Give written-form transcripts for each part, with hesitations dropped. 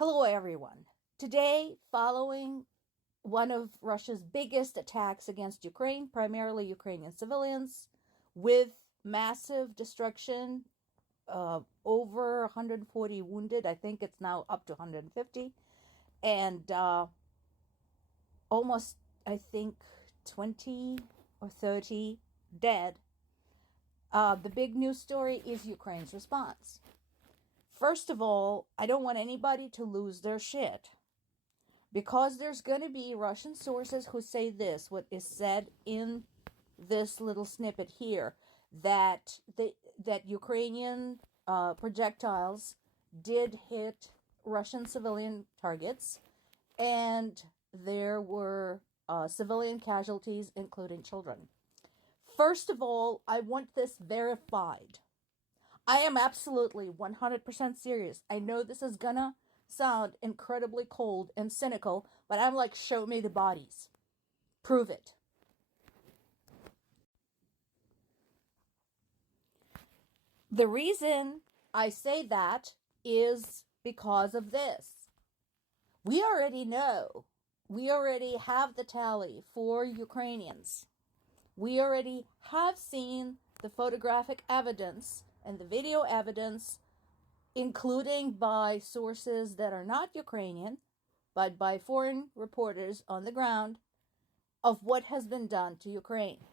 Hello, everyone. Today, following one of Russia's biggest attacks against Ukraine, primarily Ukrainian civilians, with massive destruction, over 140 wounded. I think it's now up to 150, and almost, I think, 20 or 30 dead. The big news story is Ukraine's response. First of all, I don't want anybody to lose their shit. Because there's going to be Russian sources who say this, what is said in this little snippet here, that Ukrainian projectiles did hit Russian civilian targets, and there were civilian casualties, including children. First of all, I want this verified. I am absolutely 100% serious. I know this is gonna sound incredibly cold and cynical, but I'm like, show me the bodies. Prove it. The reason I say that is because of this. We already know. We already have the tally for Ukrainians. We already have seen the photographic evidence and the video evidence, including by sources that are not Ukrainian, but by foreign reporters on the ground, of what has been done to Ukraine.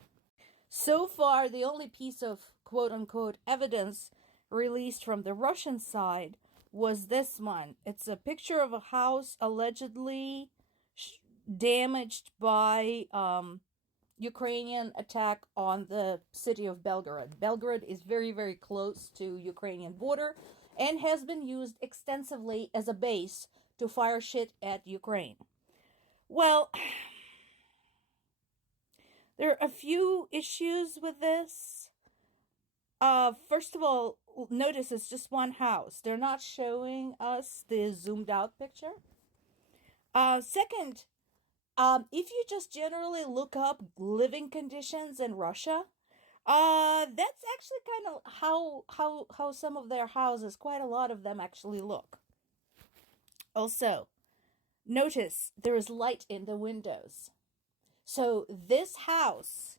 So far, the only piece of quote-unquote evidence released from the Russian side was this one. It's a picture of a house allegedly damaged by Ukrainian attack on the city of Belgorod. Belgorod is very, very close to Ukrainian border and has been used extensively as a base to fire shit at Ukraine. Well, there are a few issues with this. First of all, notice it's just one house. They're not showing us the zoomed out picture. Second, if you just generally look up living conditions in Russia, that's actually kind of how some of their houses, quite a lot of them actually look. Also, notice there is light in the windows. So this house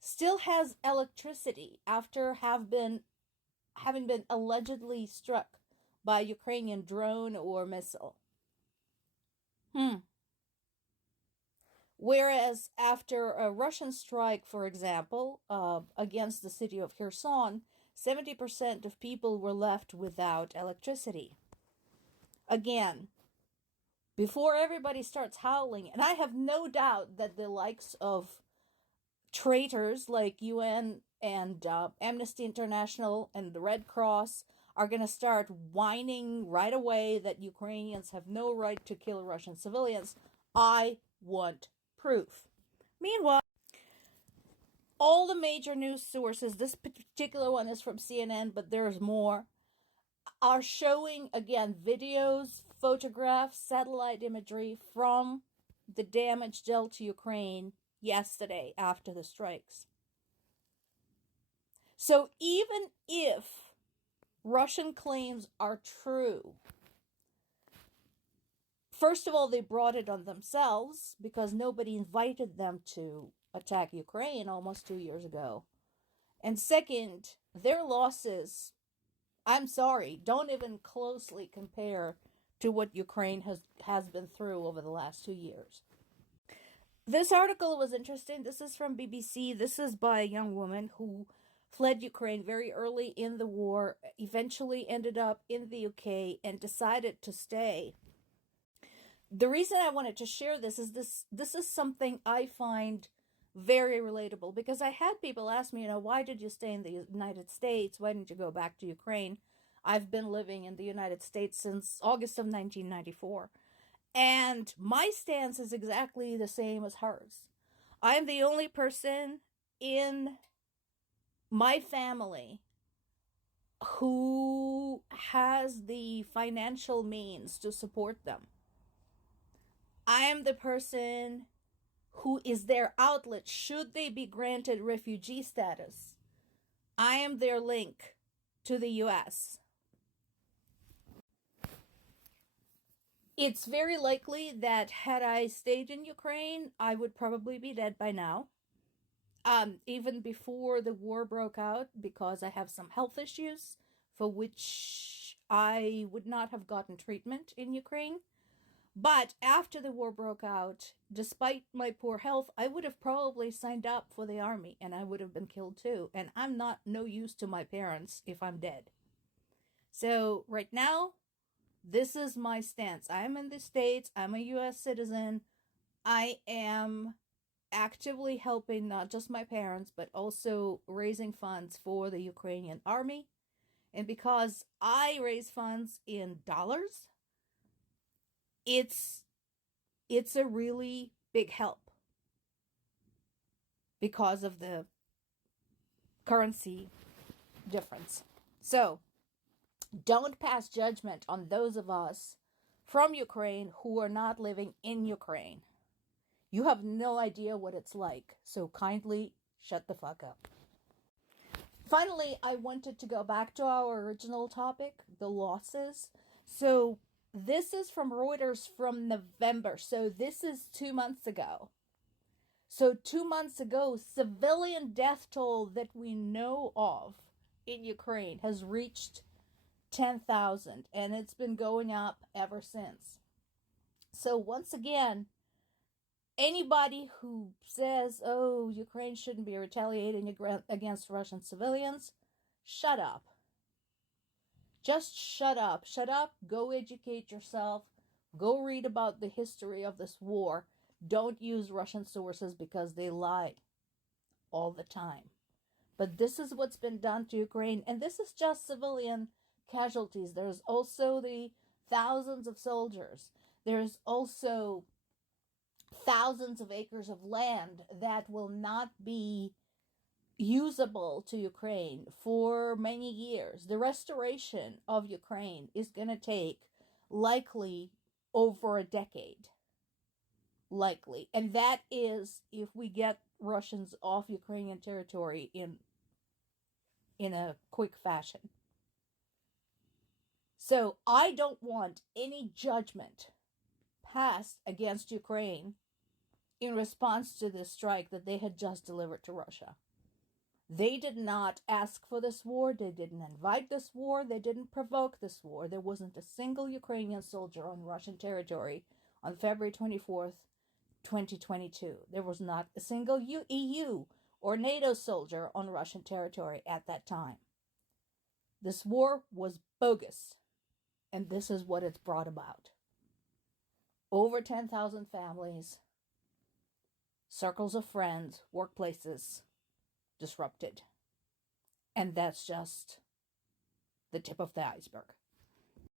still has electricity after having been allegedly struck by a Ukrainian drone or missile. Whereas after a Russian strike, for example, against the city of Kherson, 70% of people were left without electricity. Again, before everybody starts howling, and I have no doubt that the likes of traitors like UN and Amnesty International and the Red Cross are going to start whining right away that Ukrainians have no right to kill Russian civilians, I want proof. Meanwhile, all the major news sources, this particular one is from CNN, but there's more, are showing, again, videos, photographs, satellite imagery from the damage dealt to Ukraine yesterday after the strikes. So even if Russian claims are true, first of all, they brought it on themselves because nobody invited them to attack Ukraine almost 2 years ago. And second, their losses, I'm sorry, don't even closely compare to what Ukraine has been through over the last 2 years. This article was interesting. This is from BBC. This is by a young woman who fled Ukraine very early in the war, eventually ended up in the UK, and decided to stay. The reason I wanted to share this is something I find very relatable, because I had people ask me, why did you stay in the United States? Why didn't you go back to Ukraine? I've been living in the United States since August of 1994. And my stance is exactly the same as hers. I'm the only person in my family who has the financial means to support them. I am the person who is their outlet should they be granted refugee status. I am their link to the US. It's very likely that had I stayed in Ukraine, I would probably be dead by now. Even before the war broke out, because I have some health issues for which I would not have gotten treatment in Ukraine. But after the war broke out, despite my poor health, I would have probably signed up for the army and I would have been killed too. And I'm not no use to my parents if I'm dead. So right now, this is my stance. I'm in the States. I'm a US citizen. I am actively helping not just my parents, but also raising funds for the Ukrainian army. And because I raise funds in dollars, it's a really big help because of the currency difference. So don't pass judgment on those of us from Ukraine who are not living in Ukraine. You have no idea what it's like, so kindly shut the fuck up. Finally, I wanted to go back to our original topic, the losses. So this is from Reuters from November, so this is 2 months ago. So 2 months ago, civilian death toll that we know of in Ukraine has reached 10,000, and it's been going up ever since. So once again, anybody who says, oh, Ukraine shouldn't be retaliating against Russian civilians, shut up. Just shut up. Shut up, go educate yourself, go read about the history of this war. Don't use Russian sources because they lie all the time. But this is what's been done to Ukraine, and this is just civilian casualties. There's also the thousands of soldiers. There's also thousands of acres of land that will not be usable to Ukraine for many years. The restoration of Ukraine is going to take likely over a decade. Likely. And that is if we get Russians off Ukrainian territory in a quick fashion. So I don't want any judgment passed against Ukraine in response to this strike that they had just delivered to Russia. They did not ask for this war. They didn't invite this war. They didn't provoke this war. There wasn't a single Ukrainian soldier on Russian territory on February 24th, 2022. There was not a single EU or NATO soldier on Russian territory at that time. This war was bogus, and this is what it's brought about. Over 10,000 families, circles of friends, workplaces disrupted. And that's just the tip of the iceberg.